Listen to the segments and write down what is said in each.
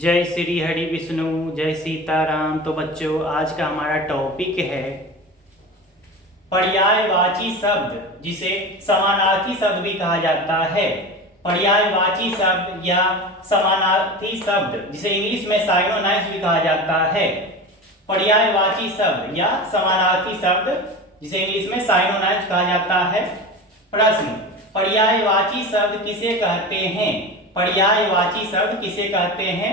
जय श्री हरि विष्णु, जय सीताराम। तो बच्चों, आज का हमारा टॉपिक है पर्यायवाची शब्द, जिसे समानार्थी शब्द भी कहा जाता है। पर्यायवाची शब्द या समानार्थी शब्द, जिसे इंग्लिश में साइनोनाइम्स भी कहा जाता है। पर्यायवाची शब्द या समानार्थी शब्द, जिसे इंग्लिश में साइनोनाइम्स कहा जाता है। प्रश्न: पर्यायवाची शब्द किसे कहते हैं? पर्यायवाची शब्द किसे कहते हैं?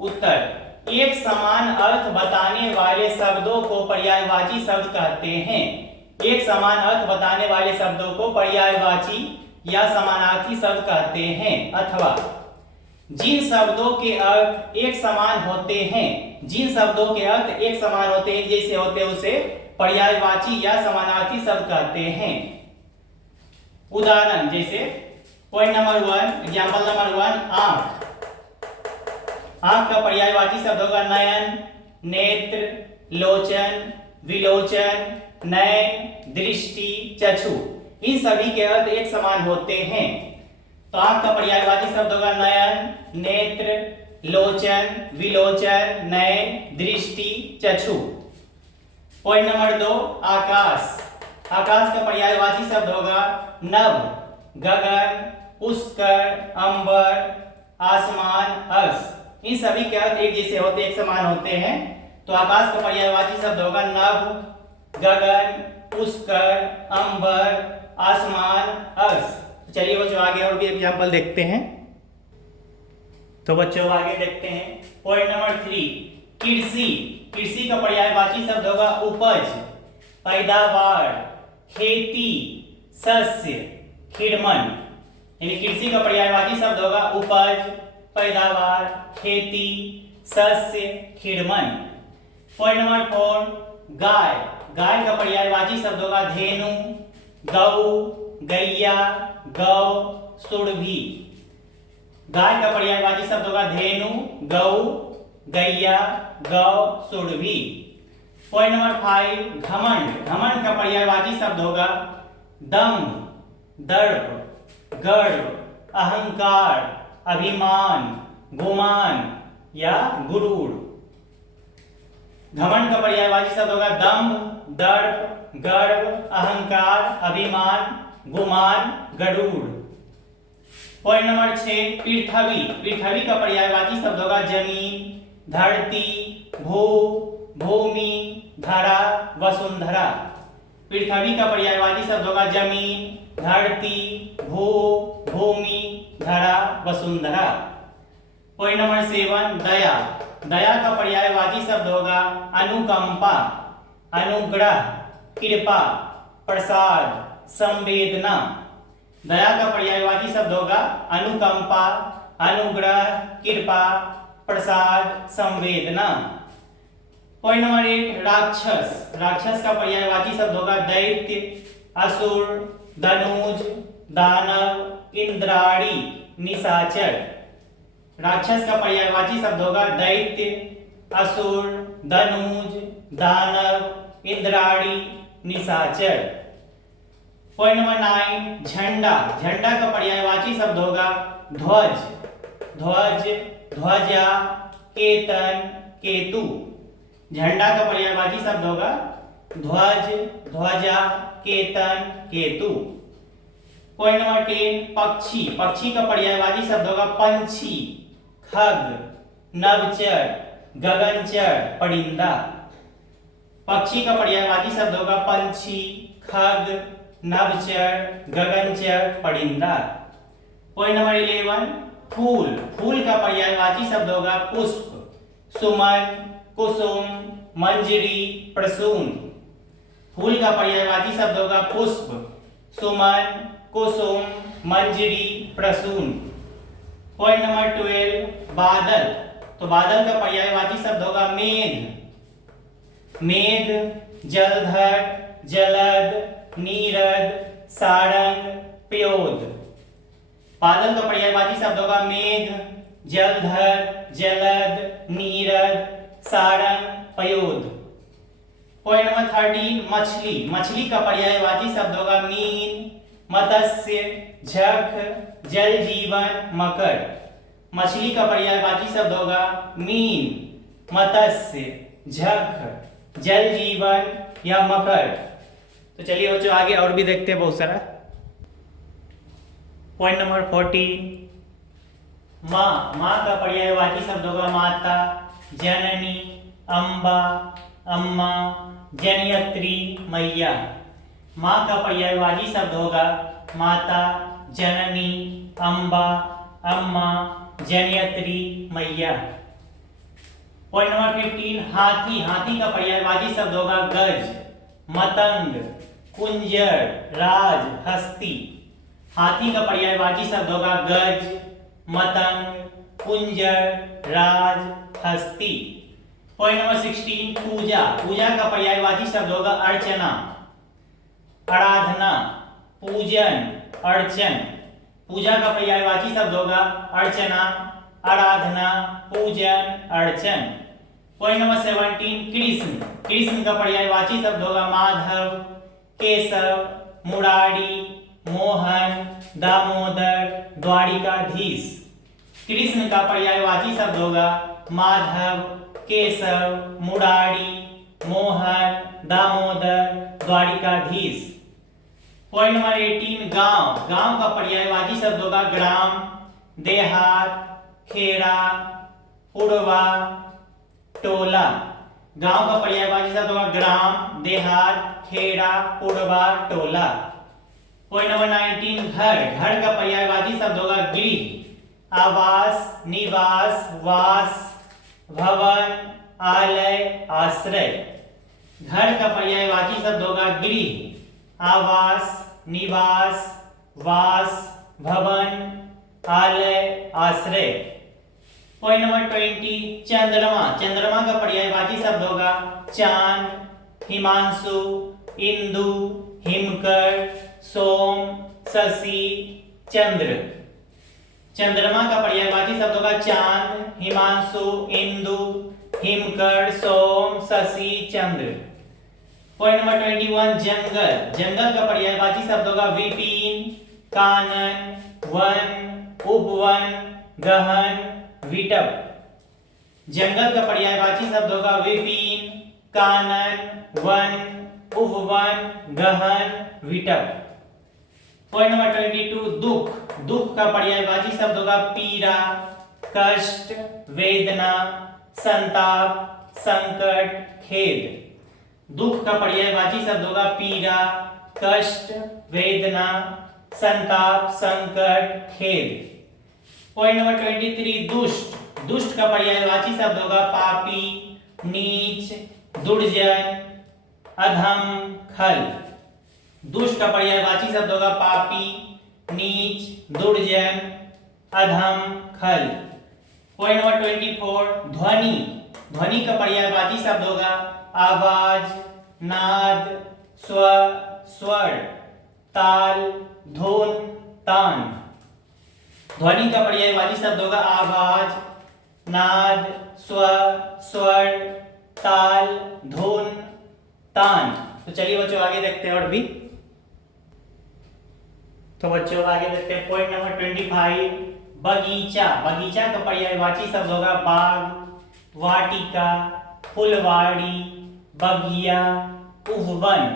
उत्तर: एक समान अर्थ बताने वाले शब्दों को पर्यायवाची शब्द कहते हैं। एक समान अर्थ बताने वाले शब्दों को पर्यायवाची या समानार्थी शब्द कहते हैं। अथवा जिन शब्दों के अर्थ एक समान होते हैं, जिन शब्दों के अर्थ एक समान होते हैं, जैसे होते हैं, उसे पर्यायवाची या समानार्थी शब्द कहते हैं। उदाहरण जैसे पॉइंट नंबर 1, एग्जांपल नंबर 1, आंख। आंख का पर्यायवाची शब्द होगा नयन, नेत्र, लोचन, विलोचन, नयन, दृष्टि, चक्षु। इन सभी के अर्थ एक समान होते हैं। तो आंख का पर्यायवाची शब्द होगा नयन, नेत्र, लोचन, विलोचन, नयन, दृष्टि, चक्षु। पॉइंट नंबर 2, आकाश। आकाश का पर्यायवाची शब्द होगा नभ, गगन, पुष्कर, अंबर, आसमान, अर्श। इन सभी के अर्थ एक जैसे होते, एक समान होते हैं। तो आकाश का पर्यायवाची शब्द होगा नभ, गगन, पुष्कर, अंबर, आसमान, अर्श। चलिए बच्चों, आगे और भी एग्जांपल देखते हैं। तो बच्चों आगे देखते हैं। पॉइंट नंबर 3, कृषि। कृषि का पर्यायवाची शब्द होगा उपज, पैदावार, खेती, शस्य, खिड़मन। यानी कृषि का पर्यायवाची शब्द होगा उपज, पैदावार, खेती, शस्य, खिड़मन। पॉइंट नंबर 4, गाय। गाय का पर्यायवाची शब्द होगा धेनु, गऊ, गैया, गौ, सुरभि। गाय का पर्यायवाची शब्द होगा धेनु, गऊ, गैया, गौ, सुरभि। पॉइंट नंबर 5, घमंड। घमंड का पर्यायवाची शब्द होगा दंभ, दर्प, गर्व, अहंकार, अभिमान, गुमान या गुरूर। घमंड का पर्यायवाची शब्द होगा दंभ, दर्प, गर्व, अहंकार, अभिमान, गुमान, गरूर। पॉइंट नंबर 6, पृथ्वी। पृथ्वी का पर्यायवाची शब्द होगा जमीन, धरती, भू, भूमि, धरा, वसुंधरा। पृथ्वी का पर्यायवाची शब्द होगा जमीन, धरती, भू, भूमि, धरा, वसुंधरा। पॉइंट नंबर 7, दया। दया का पर्यायवाची शब्द होगा अनुकंपा, अनुग्रह, कृपा, प्रसाद, संवेदना। दया का पर्यायवाची शब्द होगा अनुकंपा, अनुग्रह, कृपा, प्रसाद, संवेदना। पॉइंट नंबर 8, राक्षस। राक्षस का पर्यायवाची शब्द होगा दैत्य, असुर, धनुज, दानव, इंद्राणी, निशाचर। राक्षस का पर्यायवाची शब्द होगा दैत्य, असुर, धनुज, दानव, इंद्राणी, निशाचर। पॉइंट नंबर 9, झंडा। झंडा का पर्यायवाची शब्द होगा ध्वज, ध्वज, ध्वजा, केतन, केतु। झंडा का पर्यायवाची शब्द होगा ध्वज, ध्वजा, केतन, केतु। पॉइंट नंबर 10, पक्षी। पक्षी का पर्यायवाची शब्द होगा पंछी, खग, नभचर, गगनचर, परिंदा। पक्षी का पर्यायवाची शब्द होगा पंछी, खग, नभचर, गगनचर, परिंदा। पॉइंट नंबर 11, फूल। फूल का पर्यायवाची शब्द होगा पुष्प, सुमन, कुसुम, मंजरी, प्रसून। फूल का पर्यायवाची शब्द होगा पुष्प, सुमन, कुसुम, मंजरी, प्रसून। पॉइंट नंबर 12, बादल। तो बादल का पर्यायवाची शब्द होगा मेघ, मेघ, जलधर, जलद, नीरद, सारंग, प्योद। बादल का पर्यायवाची शब्द होगा मेघ, जलधर, जलद, नीरद, सारंग, पयोद। पॉइंट नंबर 13, मछली। मछली का पर्यायवाची शब्द होगा मीन, मत्स्य, झख, जल जीवन, मकर। मछली का पर्यायवाची शब्द होगा मीन, मत्स्य, झख, जल जीवन या मकर। तो चलिए बच्चों आगे और भी देखते हैं बहुत सारा। पॉइंट नंबर 14, माँ। माँ का पर्यायवाची शब्द होगा माता, जननी, अम्बा, अम्मा, जनयत्री, मैया। माँ का पर्यायवाची शब्द होगा माता, जननी, अम्बा, अम्मा, जनयत्री, मैया। पॉइंट नंबर 15, हाथी। हाथी का पर्यायवाची शब्द होगा गज, मतंग, कुंजर, राज, हस्ती। हाथी का पर्यायवाची शब्द होगा गज, मतंग, कुंजर, राज, हस्ती। पॉइंट नंबर 16, पूजा। पूजा का पर्यायवाची शब्द होगा अर्चना, आराधना, पूजन, अर्चन। पूजा का पर्यायवाची शब्द होगा अर्चना, आराधना, पूजन, अर्चन। Point number 17, Krishna. कृष्ण का पर्यायवाची शब्द होगा माधव, केशव, मुरारी, मोहन, दामोदर, द्वारिकाधीश। कृष्ण का पर्यायवाची शब्द होगा माधव, केशव, मुरारी, मोहन, दामोदर, द्वारिकाधीश। पॉइंट नंबर 18, गांव। गांव का पर्यायवाची शब्द होगा ग्राम, देहात, खेड़ा, पुरवा, टोला। गांव का पर्यायवाची शब्द होगा ग्राम, देहात, खेड़ा, पुरवा, टोला। पॉइंट नंबर 19, घर। घर का पर्यायवाची शब्द होगा गृह, आवास, निवास, वास, भवन, आलय, आश्रय। घर का पर्यायवाची शब्द होगा गृह, आवास, निवास, वास, भवन, आलय, आश्रय। पॉइंट नंबर 20, चंद्रमा। चंद्रमा का पर्यायवाची शब्द होगा चांद, हिमांशु, इंदु, हिमकर, सोम, शशि, चंद्र। चंद्रमा का पर्यायवाची शब्द होगा चांद, हिमांशु, इंदु, हिमकर, सोम, शशि, चंद्र। पॉइंट नंबर 21, जंगल। जंगल का पर्यायवाची शब्द होगा विपिन, कानन, वन, उपवन, गहन, विटप। जंगल का पर्यायवाची शब्द होगा विपिन, कानन, वन, उपवन, गहन, विटप। पॉइंट नंबर 22, दुख। दुख का पर्यायवाची शब्द होगा पीड़ा, कष्ट, वेदना, संताप, संकट, खेद। दुख का पर्यायवाची शब्द होगा पीड़ा, कष्ट, वेदना, संताप, संकट, खेद। पॉइंट नंबर 23, दुष्ट। दुष्ट का पर्यायवाची शब्द होगा पापी, नीच, दुर्जन, अधम, खल। दुष्ट का पर्यायवाची शब्द होगा पापी, नीच, दुर्जन, अधम, खल। पॉइंट नंबर 24, ध्वनि। ध्वनि का पर्यायवाची शब्द होगा आवाज, नाद, स्वर, स्वर, ताल, धुन, तान। ध्वनि का पर्यायवाची शब्द होगा आवाज, नाद, स्वर, स्वर, ताल, धुन, तान। तो चलिए बच्चों आगे देखते हैं और भी। तो बच्चों आगे देखते हैं पॉइंट नंबर 25, बगीचा। बगीचा का पर्यायवाची शब्द होगा बाग, वाटिका, फुलवाड़ी, बगिया, उपवन।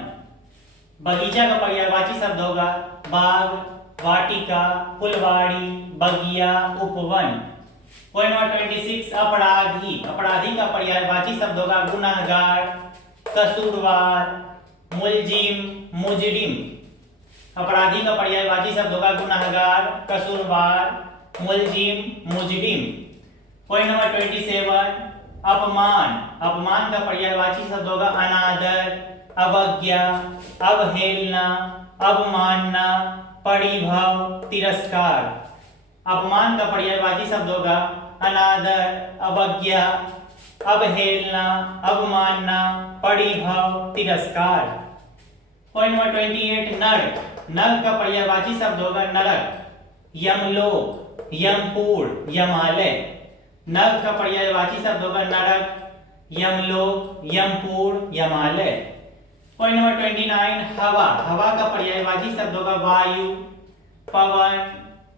बगीचा का पर्यायवाची शब्द होगा बाग, वाटिका, फुलवाड़ी, बगिया, उपवन। पॉइंट नंबर 26, अपराधी। अपराधी का पर्यायवाची शब्द होगा गुनहगार, कसूरवार, मुलजिम, मुजरिम। अपराधी का पर्यायवाची शब्द होगा गुनहगार, कसूरवार, मुलजिम, मुजरिम। पॉइंट नंबर 27, अपमान। अपमान का पर्यायवाची शब्द होगा अनादर, अवज्ञा, अवहेलना, अवमानना, परिभव, तिरस्कार। अपमान का पर्यायवाची शब्द होगा अनादर, अवज्ञा, अवहेलना, अवमानना, परिभव, तिरस्कार। पॉइंट नंबर 28, नरक। नरक का पर्यायवाची शब्द होगा नरक, यमलोक, यमपुर, यमालय। नरक का पर्यायवाची शब्द होगा नरक, यमलोक, यमपुर, यमालय। पॉइंट नंबर 29, हवा। हवा का पर्यायवाची शब्द होगा वायु, पवन,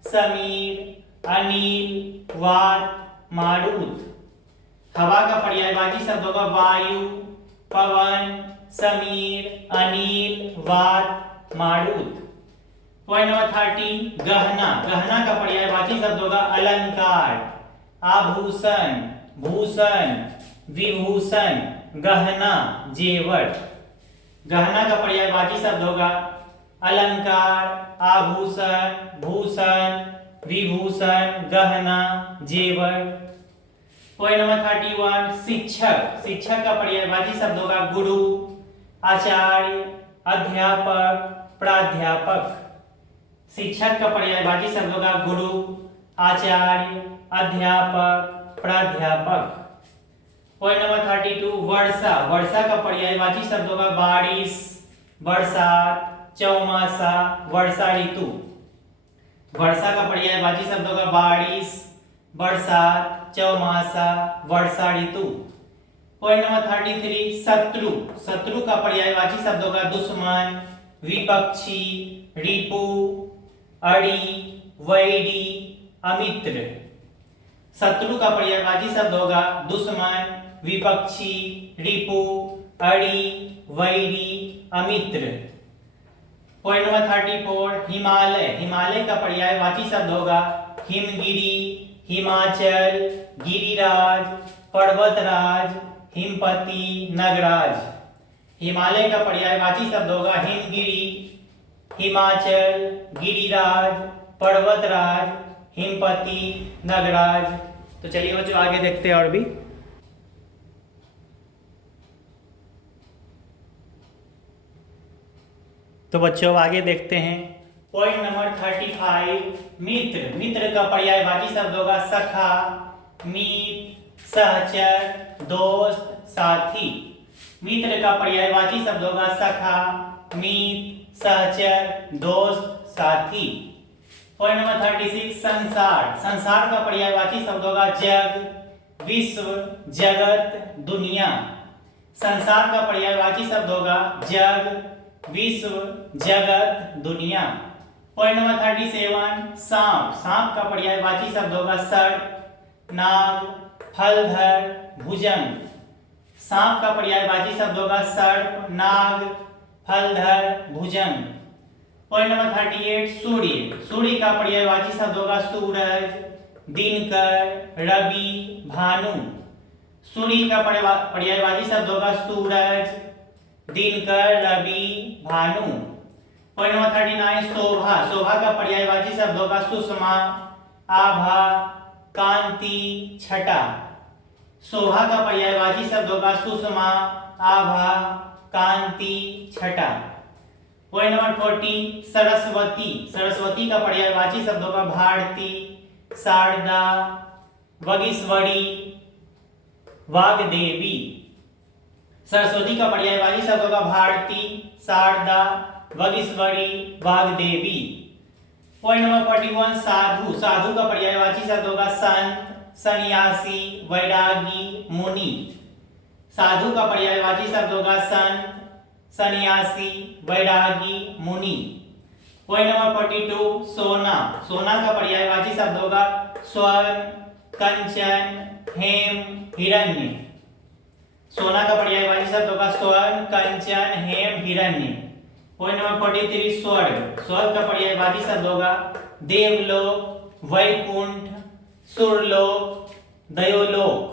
समीर, अनिल, वात, मारुत। हवा का पर्यायवाची शब्द होगा वायु, पवन, समीर, अनिल, वात, मारुत। पॉइंट नंबर 30 गहना। गहना का पर्यायवाची शब्द होगा अलंकार, आभूषण, भूषण, विभूषण, गहना, जेवर। गहना का पर्यायवाची शब्द होगा अलंकार, आभूषण, भूषण, विभूषण, गहना, जेवर। पॉइंट नंबर 31 शिक्षक। शिक्षक का पर्यायवाची शब्द होगा गुरु, आचार्य, अध्यापक, प्राध्यापक। शिक्षक का पर्यायवाची शब्द होगा गुरु, आचार्य, अध्यापक, प्राध्यापक। पॉइंट नंबर 32 वर्षा। वर्षा का पर्यायवाची शब्द होगा बारिश, बरसात, चौमासा, वर्षा ऋतु। वर्षा का पर्यायवाची शब्द होगा बारिश, बरसात, चौमासा, वर्षा ऋतु। पॉइंट नंबर 33 शत्रु। शत्रु का पर्यायवाची शब्द होगा दुश्मन, विपक्षी, रिपु, अड़ी, वैरी, अमित्र। शत्रु का पर्यायवाची शब्द होगा दुश्मन, विपक्षी, रिपु, अड़ी, वैरी, अमित्र। Point number 34 Himalaya. हिमालय का पर्यायवाची शब्द होगा हिमगिरी, हिमाचल, गिरिराज, पर्वतराज, हिमपति, नगराज। हिमालय का पर्यायवाची शब्द होगा हिमगिरी, हिमाचल, गिरिराज, पर्वतराज, हिमपति, नगराज। तो चलिए बच्चों आगे देखते हैं और भी। तो बच्चों आगे देखते हैं। पॉइंट नंबर 35 मित्र। मित्र का पर्यायवाची शब्द होगा सखा, मीत, सहचर, दोस्त, साथी। मित्र का पर्यायवाची शब्द होगा सखा, मीत, सहचर, दोस्त, साथी। पॉइंट नंबर 36 संसार। संसार का पर्यायवाची शब्द होगा जग, विश्व, जगत, दुनिया। संसार का पर्यायवाची शब्द होगा जग, विश्व, जगत, दुनिया। पॉइंट नंबर 37 सांप। सांप का पर्यायवाची शब्द होगा सर्प, नाग, फलधर, भुजंग। सांप का पर्यायवाची शब्द होगा सर्प, नाग, फलधर, भुजंग। पॉइंट नंबर 38 सूर्य। सूर्य का पर्यायवाची शब्द होगा सूरज, दिनकर, रवि, भानु। सूर्य का पर्यायवाची शब्द होगा सूरज, दिनकर, रवि, भानु। पॉइंट नंबर 39 शोभा। शोभा का पर्यायवाची शब्द होगा सुषमा, आभा, कांति, छटा। शोभा का पर्यायवाची शब्द होगा सुषमा, आभा, कांति, छटा। Point number 40 Saraswati. सरस्वती का पर्यायवाची शब्द होगा भारती, शारदा, वगीश्वरी, वाग्देवी। सरस्वती का पर्यायवाची शब्द होगा भारती, शारदा, वगीश्वरी, वाग्देवी। पॉइंट नंबर 41 साधु। साधु का पर्यायवाची शब्द होगा संत, सन्यासी, वैरागी, मुनि। साधु का पर्यायवाची शब्द होगा संत, सन्यासी, वैरागी, मुनि। पॉइंट नंबर 42 सोना। सोना का पर्यायवाची शब्द होगा स्वर्ण, कंचन, हेम, हिरण्य। सोना का पर्यायवाची शब्द होगा स्वर्ण, कंचन, हेम, हिरण्य। पॉइंट नंबर 43 स्वर्ग। स्वर्ग का पर्यायवाची शब्द होगा देवलोक, वैकुंठ, सुरलोक, दयोलोक।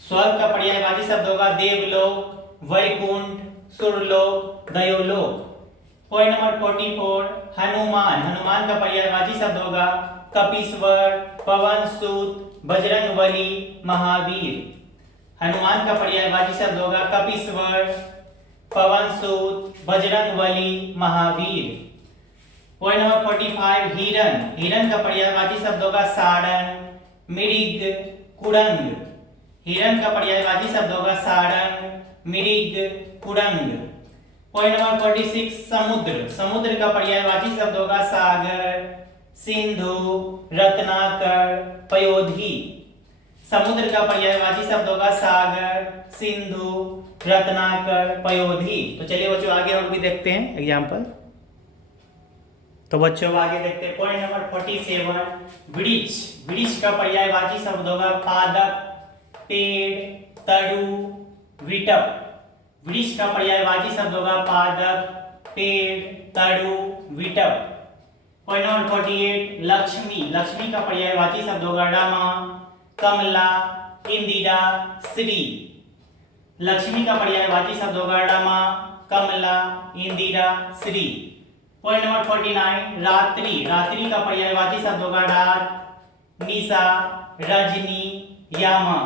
स्वर्ग का पर्यायवाची शब्द होगा देवलोक, वैकुंठ, सुरलोक, दयोलोक। Point number 44 Hanuman. हनुमान का पर्यायवाची शब्द होगा कपीश्वर, पवनसुत, बजरंगबली, महावीर। हनुमान का पर्यायवाची शब्द होगा कपीश्वर, पवनसुत, बजरंगबली, महावीर। पॉइंट नंबर 45 हिरण। हिरण का पर्यायवाची शब्द होगा सारंग, मृग, कुरंग। हिरण का पर्यायवाची शब्द होगा सारंग, मृग, कुरंग। पॉइंट नंबर 46 समुद्र। समुद्र का पर्यायवाची शब्द होगा सागर, सिंधु, रत्नाकर, पयोधी। समुद्र का पर्यायवाची शब्द होगा सागर, सिंधु, रत्नाकर, पयोधी। तो चलिए बच्चों आगे और भी देखते हैं एग्जाम्पल। तो बच्चों अब आगे देखते हैं पॉइंट नंबर 47 वृक्ष। वृक्ष का पर्यायवाची शब्द होगा पादप, पेड़, तरु, विटप। वृक्ष का पर्यायवाची शब्द होगा पादप, पेड़, तरु, विटप। Point number 48 Lakshmi. लक्ष्मी का पर्यायवाची शब्द होगा रमा, कमला, इंदिरा, श्री। लक्ष्मी का पर्यायवाची शब्द होगा रमा, कमला, इंदिरा, श्री। पॉइंट नंबर 49 रात्रि। रात्रि का पर्यायवाची शब्द होगा रात, निशा, रजनी, यामा।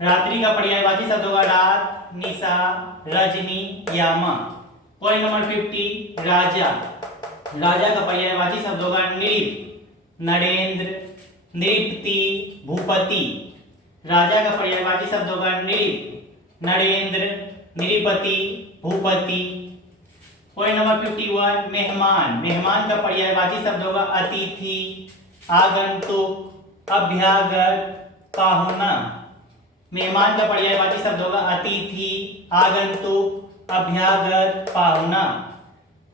रात्रि का पर्यायवाची शब्द होगा रात, निशा, रजनी, यामा। पॉइंट नंबर 50 राजा। राजा का पर्यायवाची शब्द होगा नृप, नरेंद्र, नृपति, भूपति। राजा का पर्यायवाची शब्द होगा नृप, नरेंद्र, नृपति, भूपति। पॉइंट नंबर 51 मेहमान। मेहमान का पर्यायवाची शब्द होगा अतिथि, आगंतुक, अभ्यागत, पाहुना। मेहमान का पर्यायवाची शब्द होगा अतिथि, आगंतुक, अभ्यागत, पाहुना।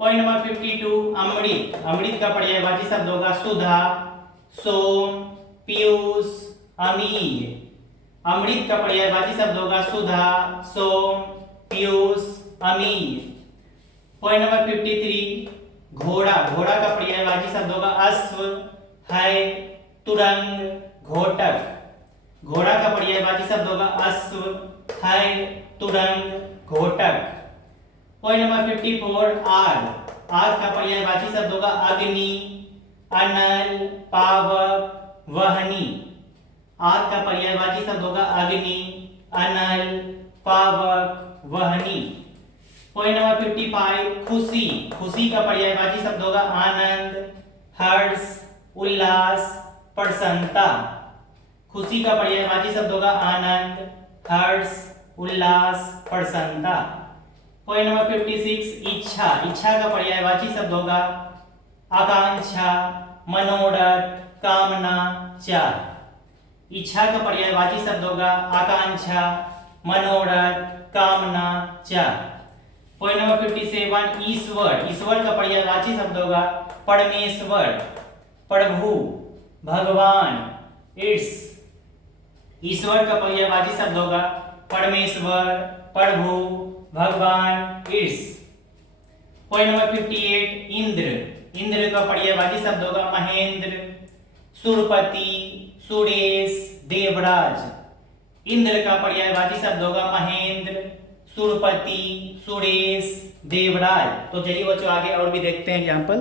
पॉइंट नंबर 52 अमृत। अमृत का पर्यायवाची शब्द होगा सुधा, सोम, पीयूष, अमीय। अमृत का पर्यायवाची शब्द होगा सुधा, सोम, पीयूष, अमीय। पॉइंट नंबर 53 घोड़ा। घोड़ा का पर्यायवाची शब्द होगा अश्व, है, तुरंग, घोटक। घोड़ा का पर्यायवाची शब्द होगा अश्व, है, तुरंग, घोटक। पॉइंट नंबर 54 आग। आग का पर्यायवाची शब्द होगा अग्नि, अनल, पावक, वहनी। आग का पर्यायवाची शब्द होगा अग्नि, अनल, पावक, वहनी। पॉइंट नंबर 55 खुशी। खुशी का पर्यायवाची शब्द होगा आनंद, हर्ष, उल्लास, प्रसन्नता। खुशी का पर्यायवाची शब्द होगा आनंद, हर्ष, उल्लास, प्रसन्नता। पॉइंट नंबर 56 इच्छा। इच्छा का पर्यायवाची शब्द होगा आकांक्षा, मनोरथ, कामना, चाह। इच्छा का पर्यायवाची शब्द होगा आकांक्षा, मनोरथ, कामना, चाह। पॉइंट नंबर 57 ईश्वर। ईश्वर का पर्यायवाची शब्द होगा परमेश्वर, प्रभु, भगवान, ईश। ईश्वर का पर्यायवाची शब्द होगा परमेश्वर, प्रभु, भगवान, ईश। Point number 58 Indra. इंद्र का पर्यायवाची शब्द होगा महेंद्र, सुरपति, सुरेश, देवराज। इंद्र का पर्यायवाची शब्द होगा महेंद्र, सुरपति, सुरेश, देवराज। तो चलिए बच्चों आगे और भी देखते हैं एग्जाम्पल।